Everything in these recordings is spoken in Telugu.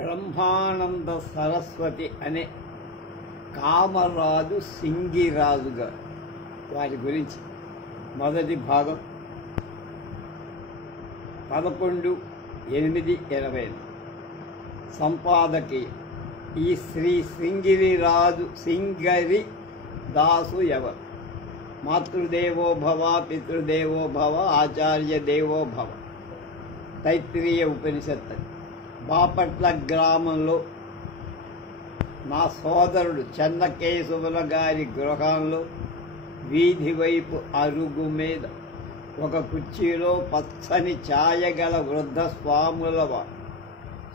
బ్రహ్మానంద సరస్వతి అనే కామరాజు సింగిరాజు గారు వారి గురించి మొదటి భాగం 11/8/20 సంపాదకి ఈ శ్రీ సింగిరిరాజు సింగరి దాసు ఎవరు? మాతృదేవో భవ, పితృదేవో భవ, ఆచార్య దేవో భవ. తైత్రీయ ఉపనిషత్తు. బాపట్ల గ్రామంలో నా సోదరుడు చెన్నకేశవుల గారి గృహంలో వీధి వైపు అరుగు మీద ఒక కుర్చీలో పచ్చని ఛాయగల వృద్ధ స్వాముల వారు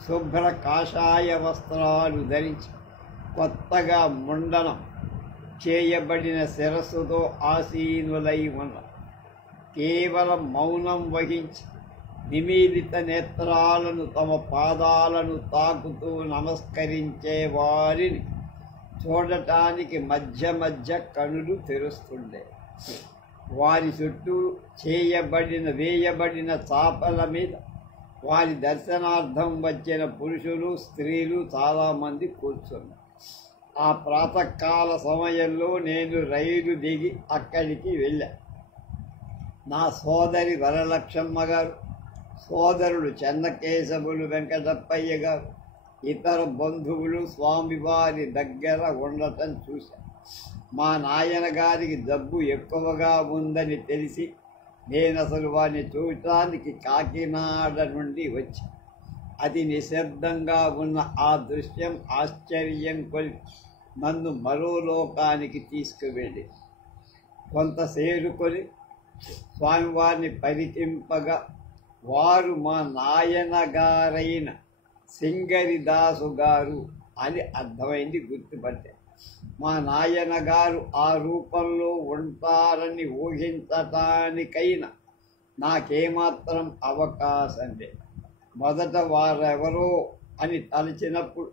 శుభ్ర కాషాయ వస్త్రాలు ధరించి కొత్తగా ముండనం చేయబడిన శిరస్సుతో ఆసీనులై ఉన్న కేవలం మౌనం వహించి నిమీలిత నేత్రాలను తమ పాదాలను తాకుతూ నమస్కరించే వారిని చూడటానికి మధ్య మధ్య కనులు తెరుస్తుండే. వారి చుట్టూ వేయబడిన చాపల మీద వారి దర్శనార్థం వచ్చిన పురుషులు స్త్రీలు చాలామంది కూర్చున్నారు. ఆ ప్రాతకాల సమయంలో నేను రైలు దిగి అక్కడికి వెళ్ళా. నా సోదరి వరలక్ష్మమ్మ గారు, సోదరుడు చెన్నకేశవులు వెంకటప్పయ్య గారు, ఇతర బంధువులు స్వామివారి దగ్గర ఉండటం చూశాను. మా నాయన గారికి జబ్బు ఎక్కువగా ఉందని తెలిసి నేను అసలు వారిని చూడటానికి కాకినాడ నుండి వచ్చి అతి నిశ్శబ్దంగా ఉన్న ఆ దృశ్యం ఆశ్చర్యం కొలిపి నన్ను మరో లోకానికి తీసుకువెళ్ళి కొంత సేరుకొని స్వామివారిని పరికింపగా వారు మా నాయన గారైన సింగరిదాసు గారు అని అర్థమైంది, గుర్తుపట్టే. మా నాయన గారు ఆ రూపంలో ఉంటారని ఊహించటానికైనా నాకేమాత్రం అవకాశం లేదు. మొదట వారెవరో అని తలచినప్పుడు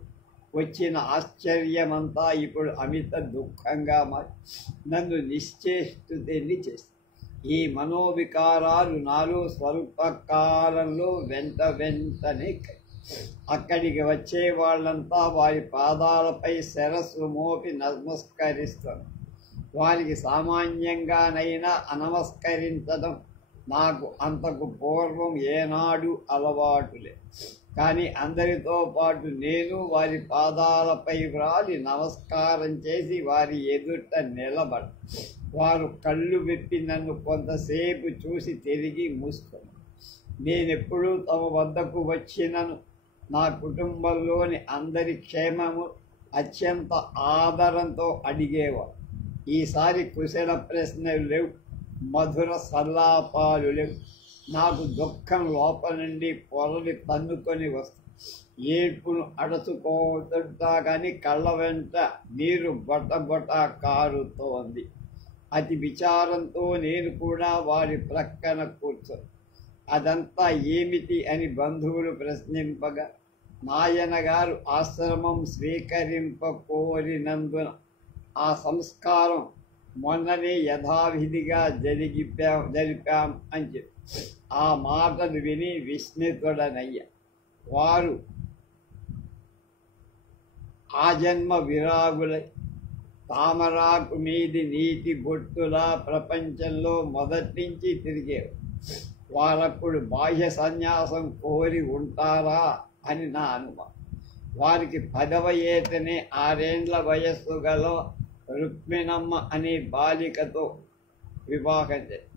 వచ్చిన ఆశ్చర్యమంతా ఇప్పుడు అమిత దుఃఖంగా మారి నన్ను నిశ్చేష్టుని చేస్తుంది. ఈ మనోవికారాలు నాలో స్వల్పకాలంలో వెంటనే అక్కడికి వచ్చే వాళ్ళంతా వారి పాదాలపై శిరస్సు మోపి నమస్కరిస్తారు. వారికి సామాన్యంగానైనా అనమస్కరించడం నాకు అంతకు పూర్వం ఏనాడు అలవాటులే. కానీ అందరితో పాటు నేను వారి పాదాలపై వ్రాలి నమస్కారం చేసి వారి ఎదుట నిలబడ వారు కళ్ళు విప్పి నన్ను కొంతసేపు చూసి తిరిగి మూసుకున్నాను. నేనెప్పుడూ తమ వద్దకు వచ్చినను నా కుటుంబంలోని అందరి క్షేమము అత్యంత ఆదరంతో అడిగేవారు. ఈసారి కుశల ప్రశ్నలు లేవు, మధుర సల్లాపాలు లేవు. నాకు దుఃఖం లోపల నుండి పొరలి తన్నుకొని వస్తుంది. ఏడ్పును అడచుకోతుంటా కానీ కళ్ళ వెంట నీరు బొట్ట కారుతోంది. అతి విచారంతో నేను కూడా వారి ప్రక్కన కూర్చొని అదంతా ఏమిటి అని బంధువులు ప్రశ్నింపగా నాయన గారు ఆశ్రమం స్వీకరింపకోరినందున ఆ సంస్కారం మొన్ననే యథావిధిగా జరిపాం అని చెప్పి ఆ మాటలు విని విస్మితుడనయ్యా. వారు ఆ జన్మ విరాగులై తామరాకు మీది నీటి బొట్టులా ప్రపంచంలో మొదటి నుంచి తిరిగేవారు. వారప్పుడు బాహ్య సన్యాసం కోరి ఉంటారా అని నా అనుమానం. వారికి 10వ ఏటనే 6 ఏండ్ల వయస్సు గల రుక్మిణమ్మ అనే బాలికతో వివాహం చేసి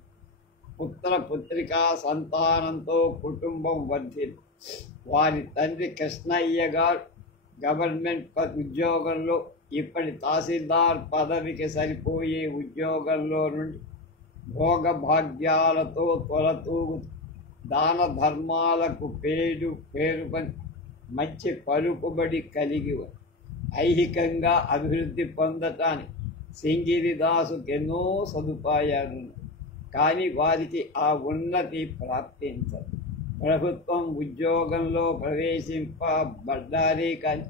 పుత్రికా సంతానంతో కుటుంబం వర్ధిల్లి వారి తండ్రి కృష్ణయ్య గారు గవర్నమెంట్ ఉద్యోగంలో, ఇప్పటి తహసీల్దార్ పదవికి సరిపోయే ఉద్యోగంలో నుండి భోగభాగ్యాలతో తొలతూగు దాన ధర్మాలకు పేరుపని మంచి పలుకుబడి కలిగి ఐహికంగా అభివృద్ధి పొందటానికి సింగిరిదాసుకు ఎన్నో సదుపాయాలు. కానీ వారికి ఆ ఉన్నతి ప్రాప్తించదు. ప్రభుత్వం ఉద్యోగంలో ప్రవేశింపబడ్డారే కానీ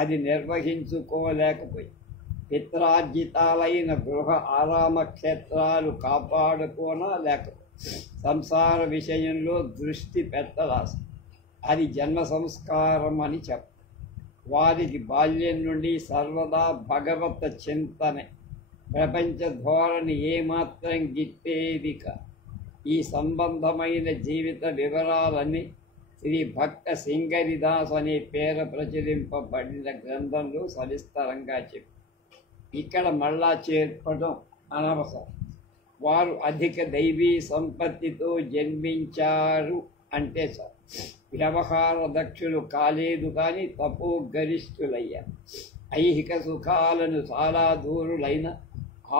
అది నిర్వహించుకోలేకపోయి పిత్రార్జితాలైన గృహ ఆరామ క్షేత్రాలు కాపాడుకోనలేకపోయి సంసార విషయంలో దృష్టి పెట్టరాదు. అది జన్మ సంస్కారం అని చెప్ప వారికి బాల్యం నుండి సర్వదా భగవత చింతనే. ప్రపంచ ధోరణి ఏమాత్రం గిట్టేదిక. ఈ సంబంధమైన జీవిత వివరాలన్నీ శ్రీ భక్త సింగరిదాస్ అనే పేర ప్రచురింపబడిన గ్రంథంలో సవిస్తరంగా చెప్పి ఇక్కడ మళ్ళా చేర్పడం అనవసరం. వారు అధిక దైవీ సంపత్తితో జన్మించారు అంటే సార్ వ్యవహార దక్షులు కాలేదు కానీ తపో గరిష్ఠులయ్యారు. ఐహిక సుఖాలను చాలా దూరులైన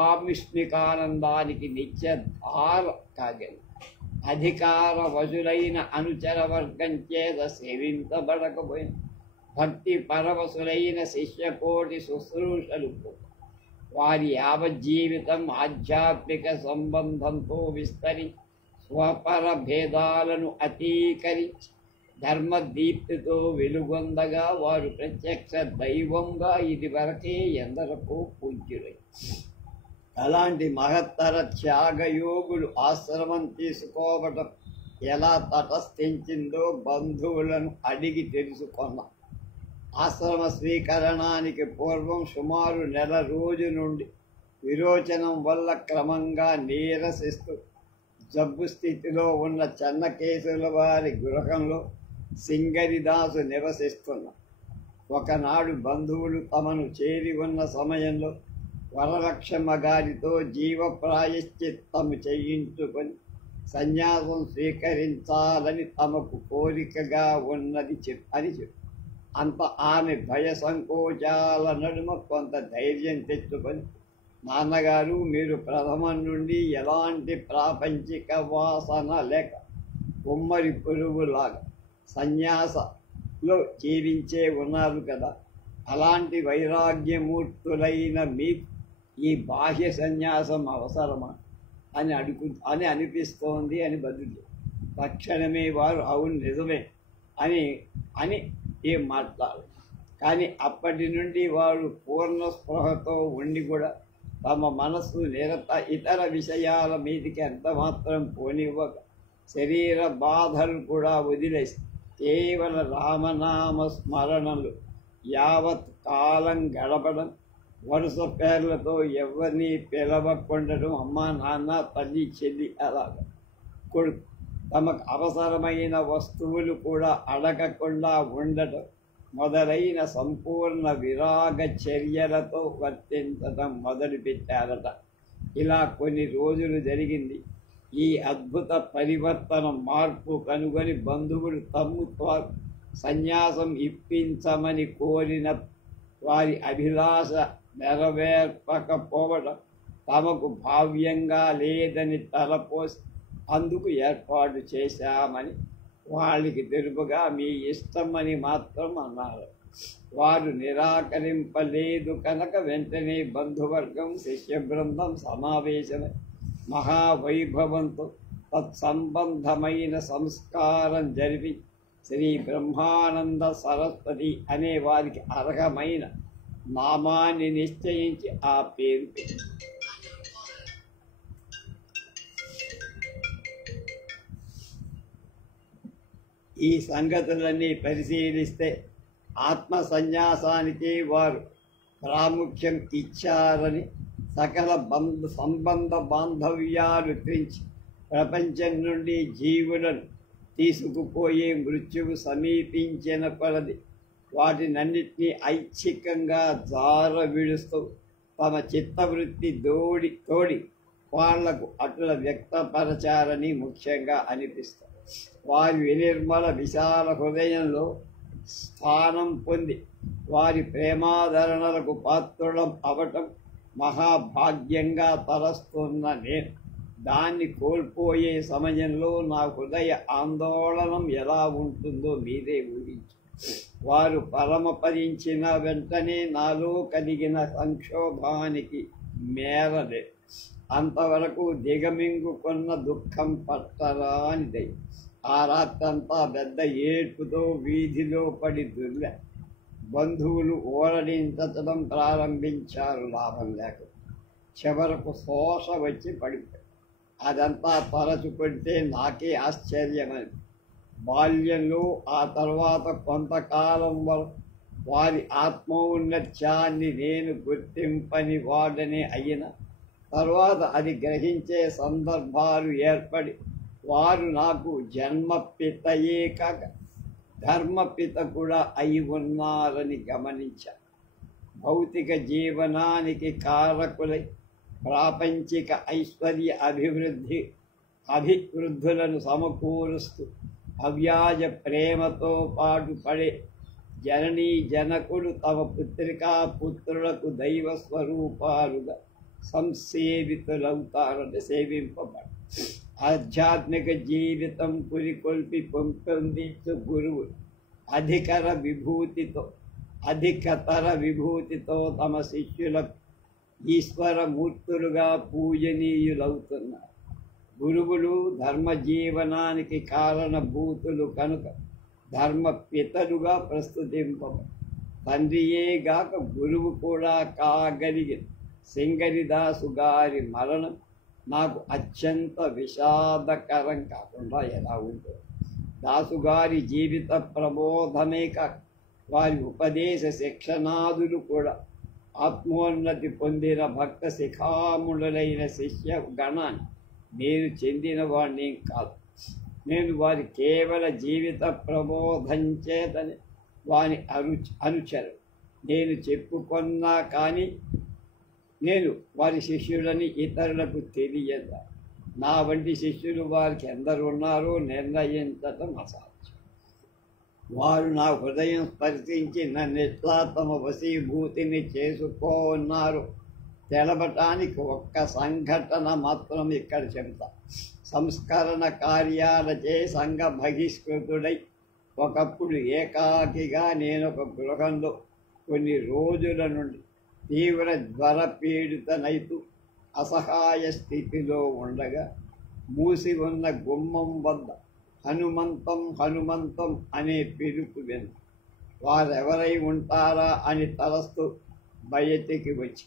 ఆమిష్మికానందానికి నిత్య ధార కాగలి. అధికార వశులైన అనుచర వర్గం చేత సేవించబడకపోయిన భక్తి పరవశులైన శిష్యకోటి శుశ్రూషలు వారి యావజ్జీవితం ఆధ్యాత్మిక సంబంధంతో విస్తరించి స్వపర భేదాలను అతీకరించి ధర్మదీప్తితో వెలుగొందగా వారు ప్రత్యక్ష దైవంగా ఇది వరకే ఎందరికో పూజ్యులై. అలాంటి మహత్తర త్యాగయోగులు ఆశ్రమం తీసుకోవటం ఎలా తటస్థించిందో బంధువులను అడిగి తెలుసుకున్నాం. ఆశ్రమ స్వీకరణానికి పూర్వం సుమారు నెల రోజు నుండి విరోచనం వల్ల క్రమంగా నీరసిస్తూ జబ్బు స్థితిలో ఉన్న చెన్నకేశుల వారి గృహంలో సింగరిదాసు నివసిస్తున్నారు. ఒకనాడు బంధువులు తమను చేరి ఉన్న సమయంలో వరలక్ష్మ గారితో జీవ ప్రాయశ్చిత్తము చేయించుకొని సన్యాసం స్వీకరించాలని తమకు కోరికగా ఉన్నది అని చెప్పి అంత ఆమె భయ సంకోచాల నడుమ కొంత ధైర్యం తెచ్చుకొని, నాన్నగారు, మీరు ప్రథమం నుండి ఎలాంటి ప్రాపంచిక వాసన లేక కుమ్మరి పురుగులాగా సన్యాసలో జీవించే ఉన్నారు కదా, అలాంటి వైరాగ్యమూర్తులైన మీకు ఈ బాహ్య సన్యాసం అవసరమా అని అనిపిస్తోంది అని బదులు. తక్షణమే వారు అవును నిజమే అని ఏం మాట్లాడు. కానీ అప్పటి నుండి వారు పూర్ణ స్పృహతో ఉండి కూడా తమ మనస్సు ఇతర విషయాల మీదికి ఎంతమాత్రం పోనివ్వక శరీర బాధలు కూడా వదిలేసి కేవల రామనామ స్మరణలు యావత్ కాలం గడపడం, వరుస పేర్లతో ఎవరిని పిలవకుండడం, అమ్మ నాన్న తల్లి చెల్లి అలాగా కొడుకు, తమకు అవసరమైన వస్తువులు కూడా అడగకుండా ఉండటం మొదలైన సంపూర్ణ విరాగ చర్యలతో వర్తించడం మొదలుపెట్టారట. ఇలా కొన్ని రోజులు జరిగింది. ఈ అద్భుత పరివర్తన మార్పు కనుగొని బంధువులు తమ్ముత్వారు సన్యాసం ఇప్పించమని కోరిన వారి అభిలాష నెరవేర్పకపోవడం తమకు భావ్యంగా లేదని తలపోసి అందుకు ఏర్పాటు చేశామని వాళ్ళకి తెలుపుగా మీ ఇష్టమని మాత్రం అన్నారు. వారు నిరాకరింపలేదు కనుక వెంటనే బంధువర్గం శిష్య బృందం సమావేశమై మహావైభవంతో తత్సంబంధమైన సంస్కారం జరిపి శ్రీ బ్రహ్మానంద సరస్వతి అనే వారికి అర్హమైన నామాన్ని నిశ్చయించి ఆ పేరు పెట్టారు. ఈ సంగతులన్నీ పరిశీలిస్తే ఆత్మ సన్యాసానికి వారు ప్రాముఖ్యం ఇచ్చారని, సకల సంబంధ బాంధవ్యాలు తెంచి ప్రపంచం నుండి జీవులను తీసుకుపోయే మృత్యువు సమీపించిన కొలది వాటినన్నిటినీ ఐచ్ఛికంగా జార విడుస్తూ తమ చిత్తవృత్తి తోడి వాళ్లకు అట్లా వ్యక్తపరచారని ముఖ్యంగా అనిపిస్తారు. వారి వినిర్మల విశాల హృదయంలో స్థానం పొంది వారి ప్రేమాదరణలకు పాత్రులం అవటం మహాభాగ్యంగా తలస్తున్న నేను దాన్ని కోల్పోయే సమయంలో నా హృదయ ఆందోళనం ఎలా ఉంటుందో మీరే ఊహించు. వారు పరమపదించిన వెంటనే నాలో కలిగిన సంక్షోభానికి మేరలేదు. అంతవరకు దిగమింగుకున్న దుఃఖం పట్టరానిదై ఆ రాత్రంతా పెద్ద ఏడ్పుతో వీధిలో పడి దుర్లే. బంధువులు ఓరడించడం ప్రారంభించారు. లాభం లేక చివరకు శోష వచ్చి పడిపోయి అదంతా తరచుకుంటే నాకే ఆశ్చర్యమని. బాల్యంలో ఆ తర్వాత కొంతకాలం వరకు వారి ఆత్మౌన్నత్యాన్ని నేను గుర్తింపని వాడనే అయిన తర్వాత అది గ్రహించే సందర్భాలు ఏర్పడి వారు నాకు జన్మపితయే కాక ధర్మపిత కూడా అయి ఉన్నారని గమనించా. భౌతిక జీవనానికి కారకులై ప్రాపంచిక ఐశ్వర్య అభివృద్ధులను సమకూరుస్తూ అవ్యాజ ప్రేమతో పాటు పడే జననీ జనకులు తమ పుత్రికా పుత్రులకు దైవ స్వరూపాలుగా సంసేవితులవుతారంటే సేవింపబడు. ఆధ్యాత్మిక జీవితం పురికొల్పి పెంపొందించు గురువు అధికతర విభూతితో తమ శిష్యులకు ఈశ్వరమూర్తులుగా పూజనీయులవుతున్నారు. గురువులు ధర్మజీవనానికి కారణభూతులు కనుక ధర్మపితలుగా ప్రస్తుతింపబడు. తండ్రియే గాక గురువు కూడా కాగలిగిన సింగరిదాసు గారి మరణం నాకు అత్యంత విషాదకరం కాకుండా ఎలా ఉంటుంది. దాసుగారి జీవిత ప్రబోధమే కాక వారి ఉపదేశ శిక్షణాదులు కూడా ఆత్మోన్నతి పొందిన భక్త శిఖాములైన శిష్య గణాన్ని నేను చెందిన వాడిని కాదు. నేను వారి కేవల జీవిత ప్రబోధం చేతని వారి అనుచరు నేను చెప్పుకున్నా కానీ నేను వారి శిష్యులని ఇతరులకు తెలియదా. నా వంటి శిష్యులు వారికి ఎందరు ఉన్నారో నిర్ణయించటం అసాధ్యం. వారు నా హృదయం స్పర్శించి నన్ను ఎట్లా తమ వశీభూతిని చేసుకోన్నారు తెలపటానికి ఒక్క సంఘటన మాత్రం ఇక్కడ చెబుతా. సంస్కరణ కార్యాలచే సంఘ బహిష్కృతుడై ఒకప్పుడు ఏకాకిగా నేనొక గృహంలో కొన్ని రోజుల నుండి తీవ్ర జ్వరపీడితనైతూ అసహాయ స్థితిలో ఉండగా మూసి ఉన్న గుమ్మం వద్ద హనుమంతం హనుమంతం అనే పిలుపు విన్న. వారెవరై ఉంటారా అని తలస్తూ బయటికి వచ్చి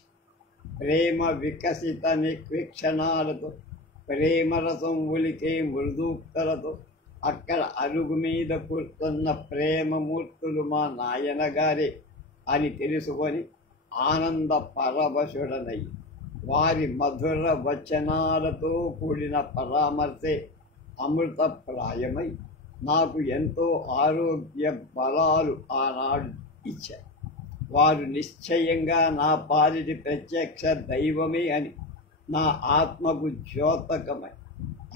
ప్రేమ వికసిత నిక్షణాలతో ప్రేమరసం ఉలికే మృదూక్తలతో అక్కడ అరుగు మీద కూర్చున్న ప్రేమమూర్తులు మా నాయన గారే అని తెలుసుకొని ఆనంద పరవశుడనయ్యి వారి మధుర వచనాలతో కూడిన పరామర్శే అమృతప్రాయమై నాకు ఎంతో ఆరోగ్య బలాలు ఆనాడు ఇచ్చారు. వారు నిశ్చయంగా నా పాలిటి ప్రత్యక్ష దైవమే అని నా ఆత్మకు ద్యోతకమై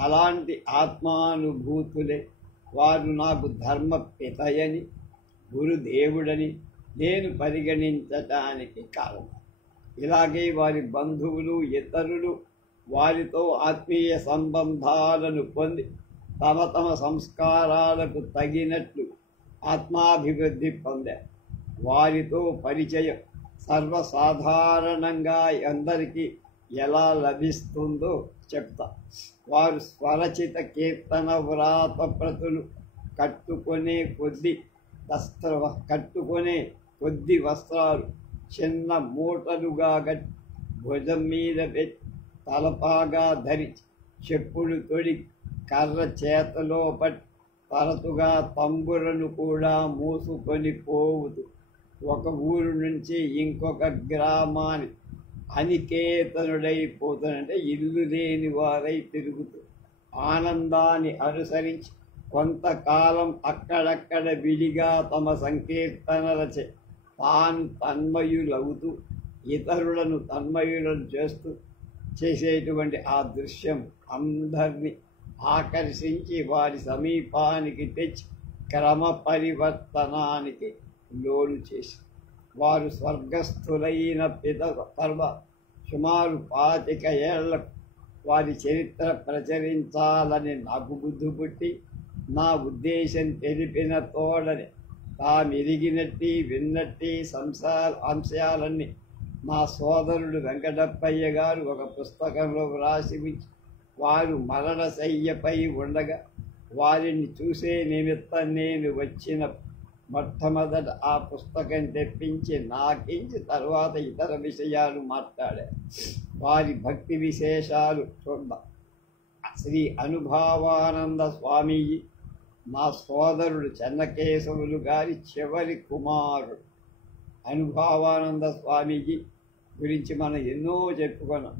అలాంటి ఆత్మానుభూతులే వారు నాకు ధర్మపితయని గురుదేవుడని నేను పరిగణించటానికి కారణం. ఇలాగే వారి బంధువులు ఇతరులు వారితో ఆత్మీయ సంబంధాలను పొంది తమ తమ సంస్కారాలకు తగినట్లు ఆత్మాభివృద్ధి పొందారు. వారితో పరిచయం సర్వసాధారణంగా అందరికీ ఎలా లభిస్తుందో చెప్తా. వారు స్వరచిత కీర్తన వ్రాత ప్రతులు కట్టుకునే కొద్ది వస్త్రాలు చిన్న మూటలుగా గట్టి భుజం మీద పెట్టి తలపాగా ధరించి చెప్పులు తొడి కర్ర చేతలో పట్టి తరచుగా తంబురను కూడా మూసుకొని పోవుతూ ఒక ఊరు నుంచి ఇంకొక గ్రామాన్ని అనికేతనుడైపోతానంటే ఇల్లు లేని వారై తిరుగుతూ ఆనందాన్ని అనుసరించి కొంతకాలం అక్కడక్కడ విడిగా తమ సంకీర్తనలచే తాను తన్మయులవుతూ ఇతరులను తన్మయులను చేసేటువంటి ఆ దృశ్యం అందరినీ ఆకర్షించి వారి సమీపానికి తెచ్చి క్రమ పరివర్తనానికి లోను చేసి వారు స్వర్గస్థులైన తర్వాత సుమారు 25 ఏళ్లకు వారి చరిత్ర ప్రచురించాలని నాకు బుద్ధి పుట్టి నా ఉద్దేశం తెలిపిన తోడని తామెరిగినట్టి విన్నట్టి అంశాలన్నీ నా సోదరుడు వెంకటప్పయ్య గారు ఒక పుస్తకంలో వ్రాసి ఉంచి వారు మరణశయ్యపై ఉండగా వారిని చూసే నిమిత్తం నేను వచ్చిన మొట్టమొదట ఆ పుస్తకం తెప్పించి నాకించి తర్వాత ఇతర విషయాలు మాట్లాడారు. వారి భక్తి విశేషాలు చూద్దాం. శ్రీ అనుభవానంద స్వామీజీ మా సోదరుడు చెన్నకేశవులు గారి చివరి కుమారుడు. అనుభవానంద స్వామీజీ గురించి మనం ఎన్నో చెప్పుకున్నాం.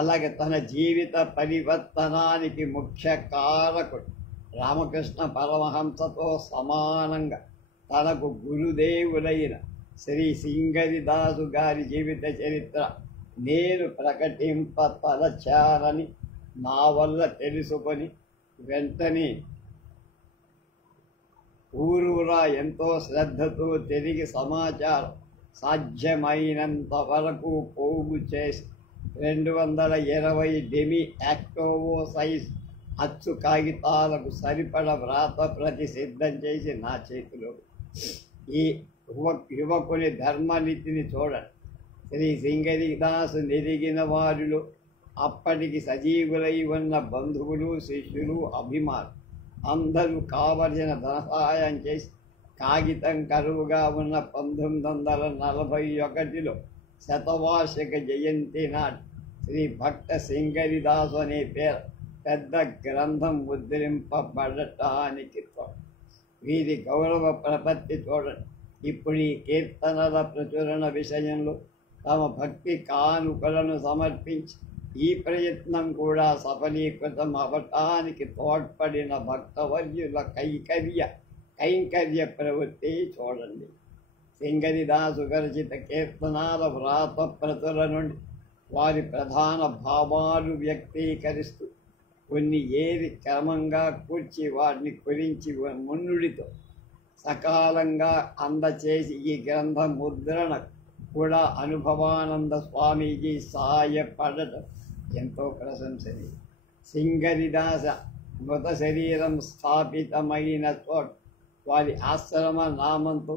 అలాగే తన జీవిత పరివర్తనానికి ముఖ్య కారకుడు రామకృష్ణ పరమహంసతో సమానంగా తనకు గురుదేవులైన శ్రీ సింగరిదాసు గారి జీవిత చరిత్ర నేను ప్రకటింపతలచారని నా వల్ల తెలుసుకొని వెంటనే ఊరూరా ఎంతో శ్రద్ధతో తిరిగి సమాచారం సాధ్యమైనంత వరకు పోగు చేసి 220 డెమి యాక్టోవో సైజ్ అచ్చు కాగితాలకు సరిపడ వ్రాత ప్రతి సిద్ధం చేసి నా చేతిలో ఈ యువకుని ధర్మనీతిని చూడండి. శ్రీ సింగరిదాసు నెరిగిన వారిలో అప్పటికి సజీవులై ఉన్న బంధువులు, శిష్యులు, అభిమానులు అందరూ కావలసిన ధన సహాయం చేసి కాగితం కరువుగా ఉన్న 1941లో శతవార్షిక జయంతి నాటి శ్రీ భక్త సింగరిదాసు అనే పేరు పెద్ద గ్రంథం ముద్రింపబడటానికి వీరి గౌరవ ప్రపత్తి చూడండి. ఇప్పుడు ఈ కీర్తనల ప్రచురణ విషయంలో తమ భక్తి కానుకలను సమర్పించి ఈ ప్రయత్నం కూడా సఫలీకృతం అవటానికి తోడ్పడిన భక్తవర్యుల కైంకర్య ప్రవృత్తి చూడండి. సింగరిదాసు విరచిత కీర్తనాల వ్రాత ప్రతుల నుండి వారి ప్రధాన భావాలు వ్యక్తీకరిస్తూ కొన్ని ఏరి క్రమంగా కూర్చి వాటిని గురించి మున్నుడితో సకాలంగా అందచేసి ఈ గ్రంథ ముద్రణ కూడా అనుభవానంద స్వామీజీ సహాయపడటం ఎంతో ప్రశంసనీయం. సింగరిదాస మృత శరీరం స్థాపితమైన చోట వారి ఆశ్రమ నామంతో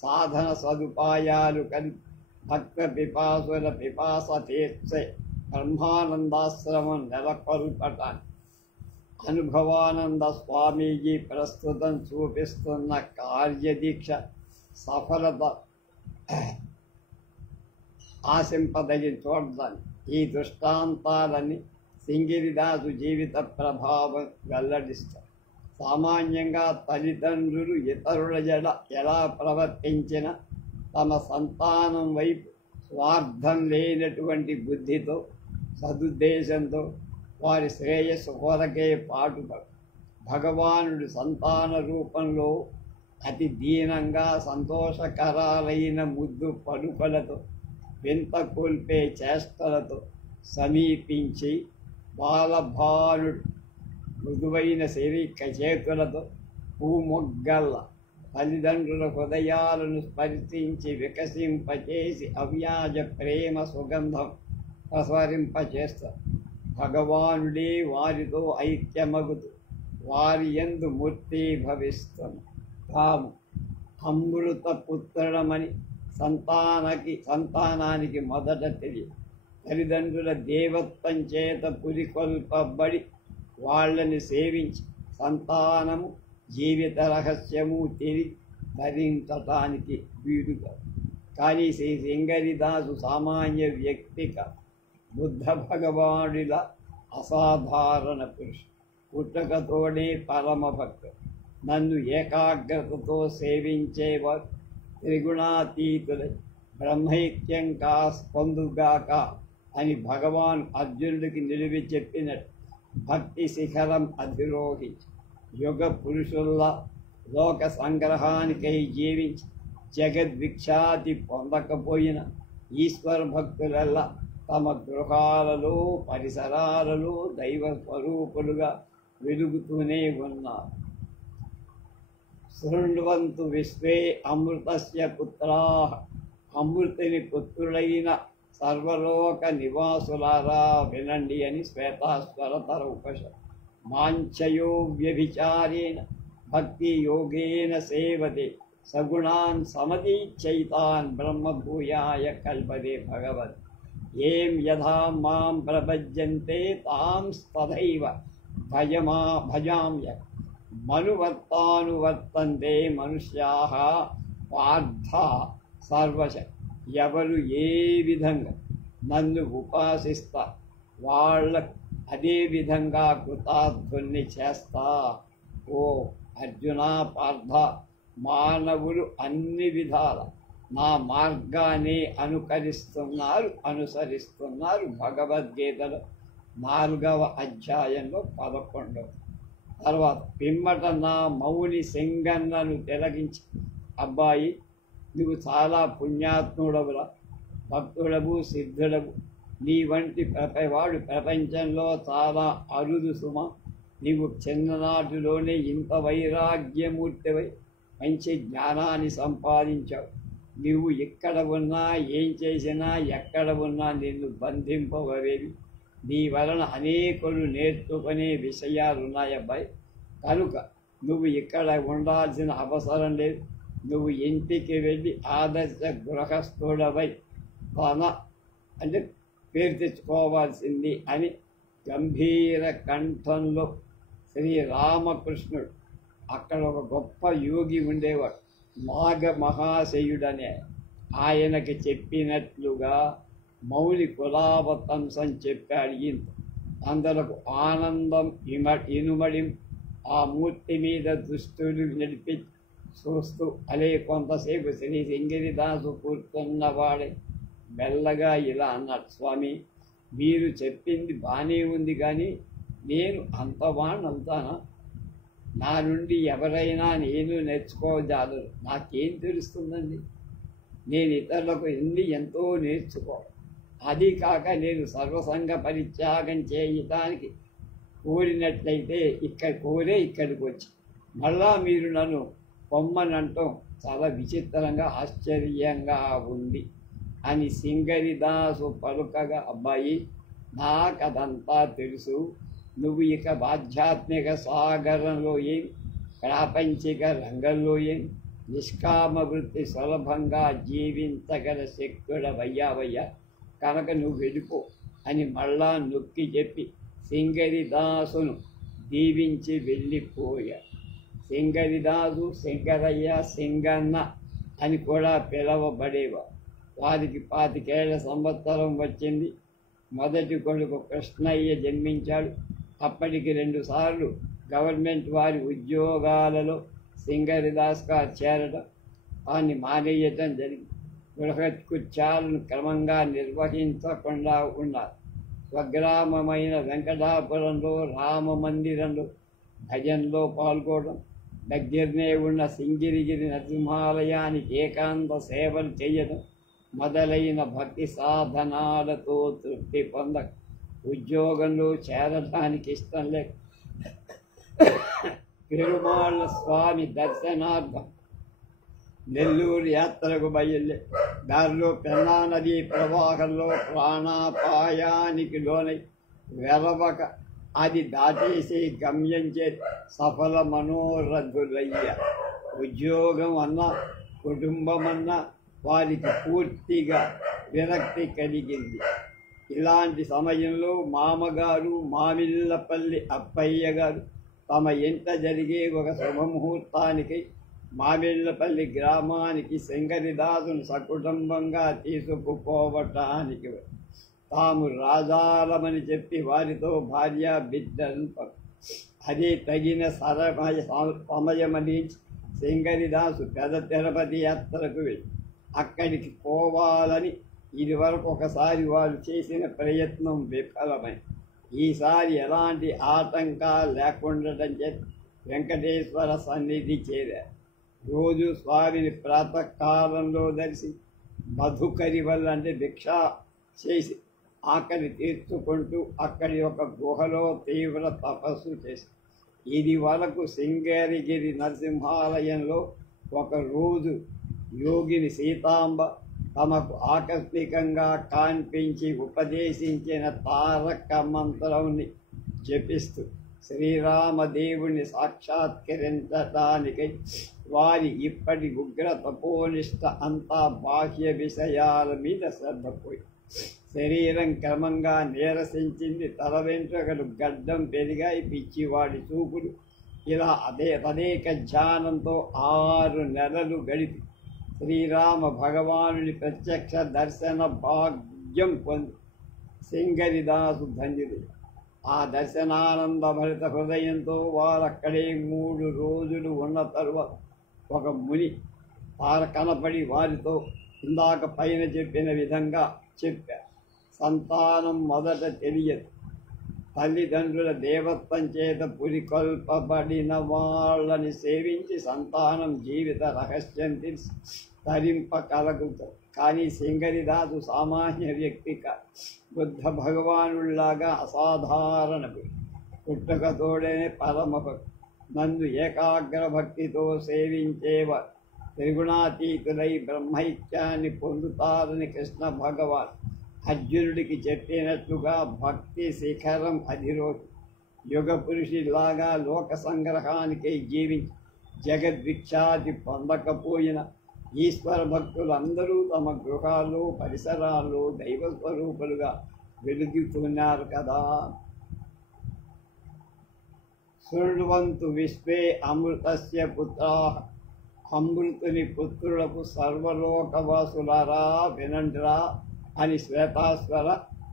సాధన సదుపాయాలు కలిపి భక్త పిపాసుల పిపాస తీర్చే బ్రహ్మానందాశ్రమం నెలకొల్పటానికి అనుభవానంద స్వామీజీ ప్రస్తుతం చూపిస్తున్న కార్యదీక్ష సఫలత ఆశింపదగిన చూడదాన్ని. ఈ దృష్టాంతాలని సింగరిదాసు జీవిత ప్రభావం వెల్లడిస్తారు. సామాన్యంగా తల్లిదండ్రులు ఇతరుల జడ ఎలా ప్రవర్తించిన తమ సంతానం వైపు స్వార్థం లేనటువంటి బుద్ధితో సదుద్దేశంతో వారి శ్రేయస్సు కొరకే పాటుపడు భగవానుడు సంతాన రూపంలో అతి దీనంగా సంతోషకరాలైన ముద్దు పలుకలతో వింత కోల్పే చేష్టలతో సమీపించి బాలభానుడు మృదువైన చేతులతో పూమొగ్గల్ల తల్లిదండ్రుల హృదయాలను స్పర్శించి వికసింపచేసి అవ్యాజ ప్రేమ సుగంధం ప్రసరింపచేస్తారు. భగవానుడే వారితో ఐక్యమగుతూ వారి యందు మూర్తి భవిస్తున్న తాము అమృత పుత్రుడమని సంతానానికి మొదట తెలియదు. తల్లిదండ్రుల దేవత్వం చేత పురికొల్పబడి వాళ్ళని సేవించి సంతానము జీవిత రహస్యము తిరిగి ధరించటానికి వీలుగా. కానీ శ్రీ సింగరిదాసు సామాన్య వ్యక్తిక బుద్ధ భగవానుడిలా అసాధారణ పురుషుడు. పుట్టుకతోనే పరమ భక్తుడు. నన్ను ఏకాగ్రతతో సేవించేవారు త్రిగుణాతీతులై బ్రహ్మైక్యం పొందుగాక అని భగవాన్ అర్జునుడికి నిలివి చెప్పినట్టు భక్తి శిఖరం అధిరోహించి యుగ పురుషుల్లా లోక సంగ్రహానికై జీవించి జగద్విఖ్యాతి పొందకపోయిన ఈశ్వర భక్తులల్లా తమ గృహాలలో పరిసరాలలో దైవ స్వరూపులుగా వెలుగుతూనే ఉన్నారు. శృణ్వంతు విశ్వే అమృతస్య పుత్రాః, అమృతుని పుత్రులైన సర్వలోక నివాసులారా వినండి అని శ్వేతాస్వరతర ఉపనిషత్. మాంఛయో వ్యభిచారేణ భక్తి యోగేన సేవతే సగుణాన్ సమతీచ్చైతాన్ బ్రహ్మభూయాయ కల్పతే భగవత్. ఏం యథా మాం ప్రపద్యంతే తాం తథైవ భజామ్య మనువర్తానువర్తంతే మనుష్యాః పార్థ సర్వశ. ఎవరు ఏ విధంగా నన్ను ఉపాసిస్తా వాళ్ళ అదే విధంగా కృతార్థుల్ని చేస్తా. ఓ అర్జున పార్థ మానవులు అన్ని విధాల నా మార్గాన్ని అనుసరిస్తున్నారు. భగవద్గీతలో 4వ అధ్యాయంలో 11. తర్వాత పిమ్మట నా మౌని సింగన్నను తిలగించి, అబ్బాయి నువ్వు చాలా పుణ్యాత్ముడవురా, భక్తుడవు, సిద్ధుడవు. నీ వంటి వాడు ప్రపంచంలో చాలా అరుదు సుమ. నీవు చిన్ననాటిలోనే ఇంత వైరాగ్యమూర్తివై మంచి జ్ఞానాన్ని సంపాదించావు. నీవు ఎక్కడ ఉన్నా, ఏం చేసినా, ఎక్కడ ఉన్నా నిన్ను బంధింపవరేవి. నీ వలన అనేకులు నేర్చుకునే విషయాలున్నాయబ్బాయి. కనుక నువ్వు ఇక్కడ ఉండాల్సిన అవసరం లేదు. నువ్వు ఇంటికి వెళ్ళి ఆదర్శ గృహస్థుడవై అంటే పేరు తెచ్చుకోవాల్సింది అని గంభీర కంఠంలో శ్రీరామకృష్ణుడు, అక్కడ ఒక గొప్ప యోగి ఉండేవాడు, నాగ మహాశయుడనే, ఆయనకి చెప్పినట్లుగా మౌలి కులావతంసం చెప్పాడు. ఇంత అందరకు ఆనందం ఇనుమడి ఆ మూర్తి మీద దుస్తులు నడిపి చూస్తూ అలే కొంతసేపు శ్రీ సింగిరిదాసు కూర్చున్నవాడే మెల్లగా ఇలా అన్నాడు, స్వామి మీరు చెప్పింది బాగానే ఉంది, కానీ నేను అంతవాణ్ణి అవుతానా? నా నుండి ఎవరైనా నేను నేర్చుకోజాలరు. నాకేం తెలుస్తుందండి? నేను ఇతరులకు ఎంతో నేర్చుకోవాలి. అది కాక నేను సర్వసంగ పరిత్యాగం చేయటానికి కోరినట్లయితే ఇక్కడికి వచ్చి మళ్ళా మీరు నన్ను పొమ్మనంటం చాలా విచిత్రంగా ఆశ్చర్యంగా ఉంది అని సింగరిదాసు పలుకగా, అబ్బాయి నాకదంతా తెలుసు. నువ్వు ఇక ఆధ్యాత్మిక సాగరంలో ఏం, ప్రాపంచిక రంగంలో ఏం నిష్కామ వృత్తి సులభంగా జీవించగల శక్తుడవయ్యావయ్యా. కనుక నువ్వు వెళ్ళిపో అని మళ్ళా నొక్కి చెప్పి సింగరిదాసును దీవించి వెళ్ళిపోయాడు. సింగరిదాసు, సింగరయ్య, సింగన్న అని కూడా పిలవబడేవారు. వారికి 25 సంవత్సరం వచ్చింది. మొదటి కొడుకు కృష్ణయ్య జన్మించాడు. అప్పటికి 2 సార్లు గవర్నమెంట్ వారి ఉద్యోగాలలో సింగరిదాస్ గారు చేరడం, వారిని మానేయటం జరిగింది. గృహకృత్యాలను క్రమంగా నిర్వహించకుండా ఉన్నారు. స్వగ్రామమైన వెంకటాపురంలో రామ మందిరంలో భజనలో పాల్గొనడం, దగ్గరనే ఉన్న సింగిరిగిరి నరసింహాలయానికి ఏకాంత సేవలు చేయడం మొదలైన భక్తి సాధనాలతో తృప్తి పొందక ఉద్యోగంలో చేరడానికి ఇష్టం లేక పెరుమాళ్ళ స్వామి దర్శనార్థం నెల్లూరు యాత్రకు బయలుదే దారిలో పెన్నా నదీ ప్రవాహంలో ప్రాణాపాయానికి లోనై వెరవక అది దాటేసి గమ్యం చేసి సఫల మనోరథులయ్య. ఉద్యోగం అన్నా, కుటుంబం అన్నా వారికి పూర్తిగా విరక్తి కలిగింది. ఇలాంటి సమయంలో మామగారు మామిళ్ళపల్లి అప్పయ్య గారు తమ ఇంట జరిగే ఒక శుభముహూర్తానికి మామిళ్ళపల్లి గ్రామానికి సింగరిదాసును సకుటుంబంగా తీసుకుపోవటానికి తాము రాజాలమని చెప్పి వారితో భార్య బిడ్డలు అదే తగిన సమయమని సింగరిదాసు పెద్ద తిరుపతి యాత్రకు వెళ్ళి అక్కడికి పోవాలని ఇదివరకు ఒకసారి వారు చేసిన ప్రయత్నం విఫలమై ఈసారి ఎలాంటి ఆటంకాలు లేకుండటం చేసి వెంకటేశ్వర సన్నిధి చేరారు. రోజు స్వామిని ప్రాతకాలంలో దర్శి మధుకరి వల్ల అంటే భిక్ష చేసి ఆకలి తీర్చుకుంటూ అక్కడి ఒక గుహలో తీవ్ర తపస్సు చేసి ఇది వరకు సింగరిగిరి నరసింహాలయంలో ఒకరోజు యోగిని సీతాంబ తమకు ఆకస్మికంగా కాన్పించి ఉపదేశించిన తారక మంత్రాన్ని జపిస్తూ శ్రీరామదేవుని సాక్షాత్కరించటానికై వారి ఇప్పటి ఉగ్ర తపోనిష్ట అంతా బాహ్య విషయాల మీద శ్రద్ధపోయి శరీరం క్రమంగా నీరసించింది. తల వెంట్రుకలు గడ్డం పెరిగాయి. పిచ్చివాడి చూపులు ఇలా తదేక ధ్యానంతో 6 నెలలు గడిపి శ్రీరామ భగవానుని ప్రత్యక్ష దర్శన భాగ్యం పొంది సింగరిదాసు ధన్యుడు. ఆ దర్శనానంద భరిత హృదయంతో వారక్కడే 3 రోజులు ఉన్న తరువాత ఒక ముని కనపడి వారితో ఇందాక పైన చెప్పిన విధంగా చెప్పారు. సంతానం మొదట తెలియదు. తల్లిదండ్రుల దేవత్వం చేత పురికొల్పబడిన వాళ్ళని సేవించి సంతానం జీవిత రహస్యం తెలిసి తరింపగలుగుతారు. కానీ సింగరిదాసు సామాన్య వ్యక్తి కాదు. బుద్ధ భగవానుల్లాగా అసాధారణ పుట్టుకతోడనే పరమ భక్తి. నన్ను ఏకాగ్ర భక్తితో సేవించేవారు త్రిగుణాతీతులై బ్రహ్మైక్యాన్ని పొందుతారని కృష్ణ భగవాన్ అర్జునుడికి చెప్పినట్లుగా భక్తి శిఖరం అధిరోహి. యుగ పురుషులాగా లోక సంగ్రహానికై జీవించి జగద్విఖ్యాతి పొందకపోయిన ఈశ్వర భక్తులందరూ తమ గృహాల్లో పరిసరాల్లో దైవ స్వరూపులుగా వెలుగుతున్నారు కదా. శృణ్వంతు విశ్వే అమృతస్య పుత్రాః, అమృతుని పుత్రులకు సర్వలోకవాసులారా వినండిరా అని శ్వేతాశ్వర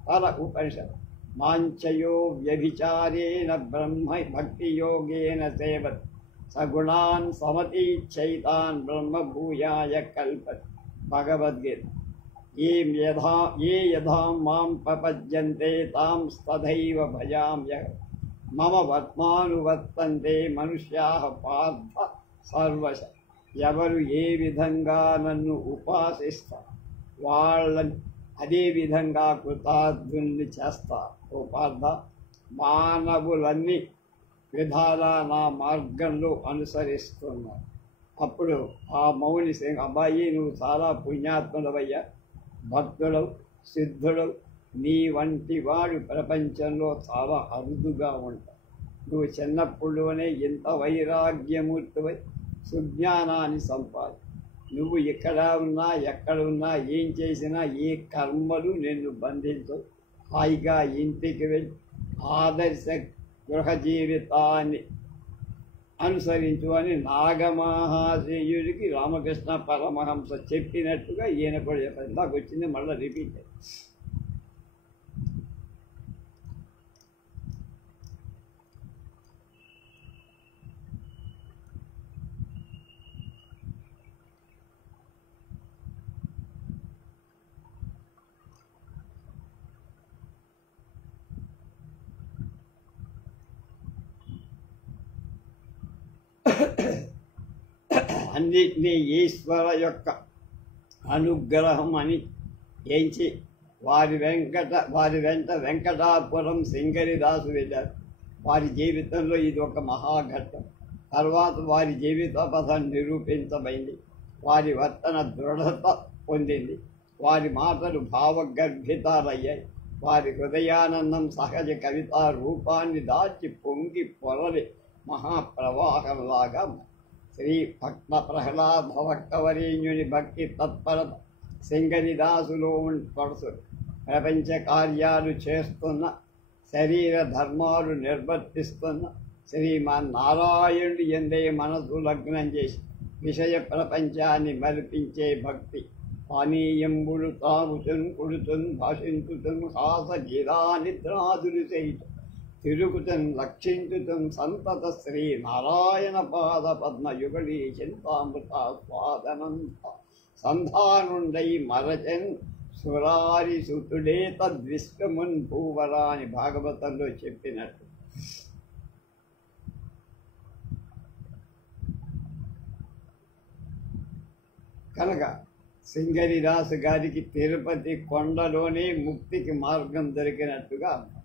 తర ఉపనిషత్. మాంచయో వ్యభిచారేణ బ్రహ్మ భక్తి యోగేన సేవతి సగుణాన్ సమతీచ్చైతాన్ బ్రహ్మభూయాయ కల్పతి. భగవద్గీత. ఏ యథాం మాం ప్రపద్యంతే తాం తథైవ భజామ్యహం. మమ వర్త్మానువర్తంతే మనుష్యాః పార్థ సర్వశ. ఎవరు ఏ విధంగా నన్ను ఉపాసిస్తారు వాళ్ళని అదే విధంగా కృతార్థుల్ని చేస్తారు. ఓ పార్థ, మానవులన్నీ విధాలా నా మార్గంలో అనుసరిస్తున్నారు. అప్పుడు ఆ మౌని సింగ్, అబ్బాయి నువ్వు చాలా పుణ్యాత్ముడవయ్యా, భక్తుడవు, సిద్ధుడవు, నీ వంటి వాడు ప్రపంచంలో చాలా అరుదుగా ఉంటావు. నువ్వు చిన్నప్పుడులోనే ఇంత వైరాగ్యమూర్తివై సుజ్ఞానాన్ని సంపాది. నువ్వు ఇక్కడ ఉన్నా ఎక్కడ ఉన్నా ఏం చేసినా ఏ కర్మలు నిన్ను బంధించవు. హాయిగా ఇంటికి వెళ్ళి ఆదర్శ గృహ జీవితాన్ని అనుసరించు అని నాగమహాశయుడికి రామకృష్ణ పరమహంస చెప్పినట్టుగా ఈయన కూడా చెప్పారు. ఇందాక వచ్చింది మళ్ళీ రిపీట్. అన్నిటినీ ఈశ్వర యొక్క అనుగ్రహం అని ఎంచి వారి వెంట వెంకటాపురం సింగరిదాసు వెళ్ళారు. వారి జీవితంలో ఇది ఒక మహాఘట్టం. తర్వాత వారి జీవిత పథం నిరూపించబడింది. వారి వర్తన దృఢత పొందింది. వారి మాటలు భావగర్భితాలయ్యాయి. వారి హృదయానందం సహజ కవితా రూపాన్ని దాచి పొంగి పొరలి మహాప్రవాహంలాగా. శ్రీ భక్త ప్రహ్లాద భక్తవరేణ్యుని భక్తి తత్పరత సింగరిదాసులో పడుతుంది. ప్రపంచ కార్యాలు చేస్తున్న, శరీర ధర్మాలు నిర్వర్తిస్తున్న శ్రీమన్నారాయణుడు ఎందే మనసు లగ్నం చేసి విషయ ప్రపంచాన్ని మరిపించే భక్తి. పానీయంబులు తాగుతున్ కుడుతున్ భాషించుతున్ హాస గీరా నిద్రాదులు చేయుతు తిరుగుతున్ లక్షించుతున్ సంతత శ్రీ నారాయణ పాద పద్మయుగళీ చింతామృత స్వాదనంత సంధానుండై మరచన్ సురారి సుతుడే తద్విశ్వమున్ భూవరా అని భాగవతంలో చెప్పినట్టు. కనుక సింగరిదాసు గారికి తిరుపతి కొండలోనే ముక్తికి మార్గం దొరికినట్టుగా అర్థం.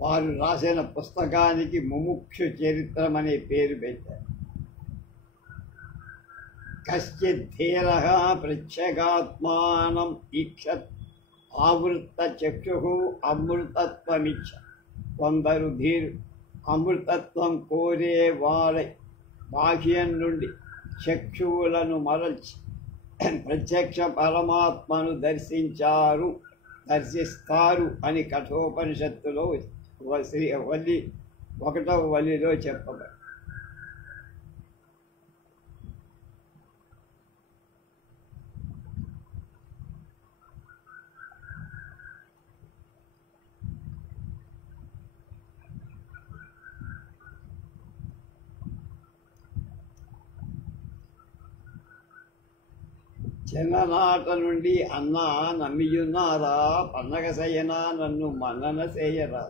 వారు రాసిన పుస్తకానికి ముముక్షు చరిత్రం అనే పేరు పెట్టారు. కశ్చిత్ ధీరః ప్రత్యేగాత్మానం ఈక్షత్ ఆవృత్త చక్షు అమృతత్వమిచ్చ. కొందరు ధీరు అమృతత్వం కోరే వారై బాహ్యం నుండి చక్షువులను మరల్చి ప్రత్యక్ష పరమాత్మను దర్శిస్తారు అని కఠోపనిషత్తులో శ్రీ వల్లి 1వ వల్లిలో చెప్పబడి. చిన్ననాట నుండి అన్నా నమ్మియున్నారా, పండగ సయ్యనా నన్ను మన్నన చేయరా,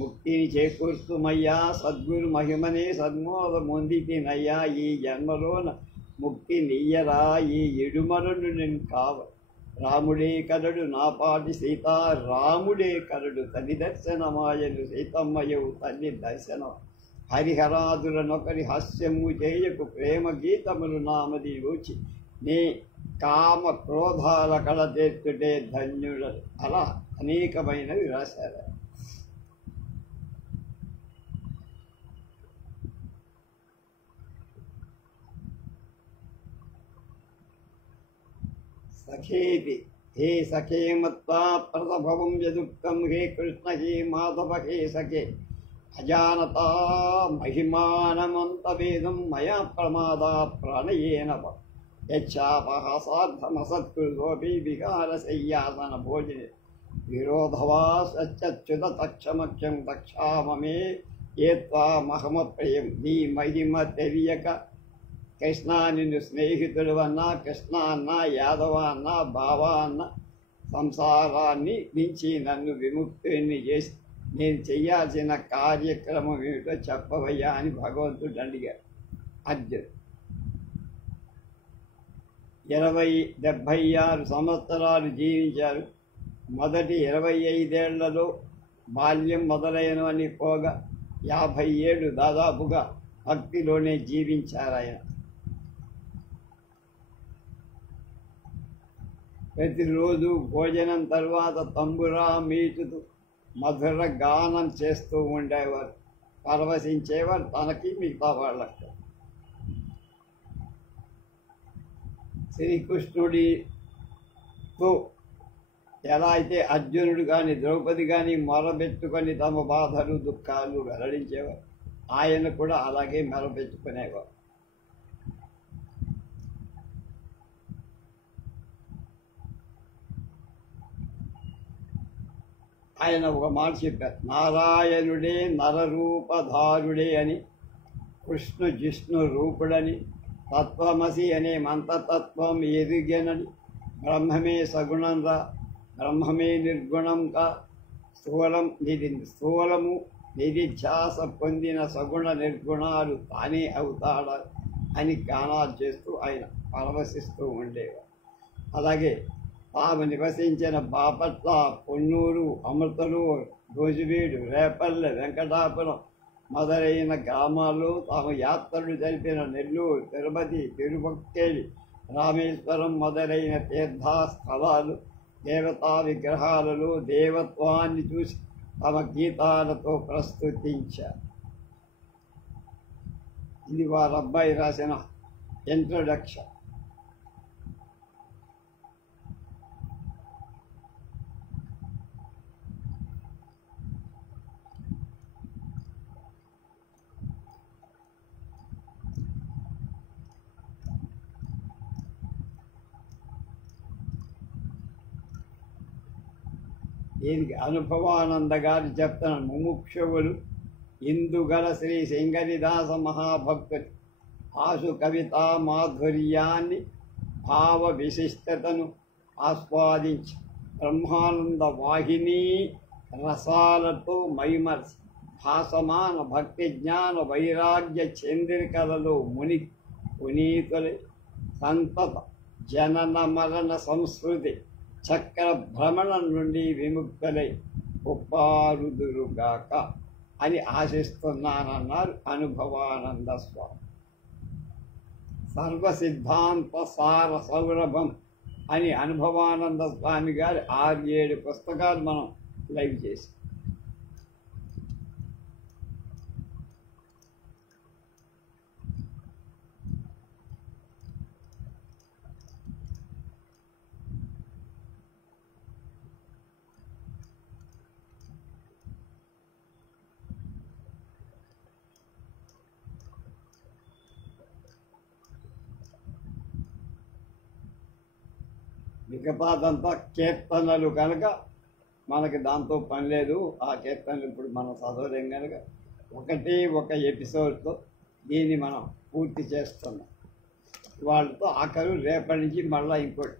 ముక్తిని చేకూర్చుమయ్యా సద్గురు మహిమనే సన్మోద మొందితినయ్యా, ఈ జన్మలోన ముక్తి నియ్యరా, ఈ ఇడుమలను నేను కావ, రాముడే కలడు నాపాటి సీత, రాముడే కలడు తల్లి దర్శనమాయను, సీతమ్మయవు తల్లి దర్శనం, హరిహరాదులనొకరి హాస్యము చేయకు, ప్రేమ గీతములు నామది రుచి, నీ కామ క్రోధాల కళ తెచ్చుటే ధన్యుడు. అలా అనేకమైనవి రాశారు. సఖేతి హే సఖే మత్వా ప్రతభవం యదుక్తం, హే కృష్ణ హే మాధవ హే సఖే, అజానతా మహిమానమంతవేదం మయా ప్రమాదా ప్రాణయేన యచ్చాపహాసార్థమసత్కృతోపి వికారశయ్యాసన భోజనే, విరోధవా సచ్యుత తక్షమక్షం తక్షామమే ఏత్వా మహమప్రియం, నీ మహిమ తెలియక కృష్ణ నిన్ను స్నేహితుడు అన్నా, కృష్ణ అన్న, యాదవ అన్న, బావ అన్న, సంసారాన్ని నుంచి నన్ను విముక్తుని చేసి నేను చెయ్యాల్సిన కార్యక్రమం ఏమిటో చెప్పవయ్యా అని భగవంతుడు అడిగారు. అర్జున్ 76 సంవత్సరాలు జీవించారు. మొదటి 25 ఏళ్లలో బాల్యం మొదలైనవన్నీ పోగా 50 ఏళ్ళు దాదాపుగా భక్తిలోనే జీవించారు ఆయన. ప్రతిరోజు భోజనం తర్వాత తంబురా మీటుతూ మధుర గానం చేస్తూ ఉండేవారు. పరవశించేవారు తనకి మిగతా వాళ్ళకి. శ్రీకృష్ణుడితో ఎలా అయితే అర్జునుడు కానీ ద్రౌపది కానీ మొరబెట్టుకొని తమ బాధలు దుఃఖాలు వెల్లడించేవారు, ఆయన కూడా అలాగే మొరబెట్టుకునేవారు. ఆయన ఒక మాట చెప్పారు, నారాయణుడే నరరూపధారుడే అని, కృష్ణు జిష్ణు రూపుడని, తత్వమసి అనే మంత్రతత్వం ఎరుగెనని, బ్రహ్మమే సగుణంరా, బ్రహ్మమే నిర్గుణం కా, స్థూలము నిధిధ్యాస పొందిన సగుణ నిర్గుణాలు తానే అవుతాడా అని గానాలు చేస్తూ ఆయన పరవశిస్తూ ఉండేవారు. అలాగే తాము నివసించిన బాపట్ల, పొన్నూరు, అమృతలు, గోజువీడు, రేపల్లె, వెంకటాపురం మొదలైన గ్రామాల్లో తాము యాత్రలు జరిపిన నెల్లూరు, తిరుపతి, తిరుపక్కేలి, రామేశ్వరం మొదలైన తీర్థస్థలాలు, దేవతా విగ్రహాలలో దేవత్వాన్ని చూసి తమ గీతాలతో ప్రస్తుతించారు. ఇది వారి అబ్బాయి రాసిన ఇంట్రొడక్షన్. దీనికి అనుభవానంద గారు చెప్తున్న ముముక్షువులు ఇందుగల శ్రీ సింగరిదాస మహాభక్తులు ఆశు కవితా మాధుర్యాన్ని, భావ విశిష్టతను ఆస్వాదించి బ్రహ్మానంద వాహిని రసాలతో మైమర్చి భాసమాన భక్తి జ్ఞాన వైరాగ్య చంద్రికలలో ముని పునీతులై సంతత జనన మరణ సంస్కృతి చక్ర భ్రమణం నుండి విముక్తులై ఉప్పారుదురుగాక అని ఆశిస్తున్నానన్నారు అనుభవానంద స్వామి. సర్వసిద్ధాంత సార సౌరభం అని అనుభవానంద స్వామి గారి 6-7 పుస్తకాలు మనం లైవ్ చేసాం. మిగతాదంతా కీర్తనలు కనుక మనకి దాంతో పని లేదు. ఆ కీర్తనలు ఇప్పుడు మనం చదవలేం కనుక ఒక ఎపిసోడ్తో దీన్ని మనం పూర్తి చేస్తున్నాం. వాళ్ళతో ఆఖరు రేపటి నుంచి మళ్ళీ ఇంకోటి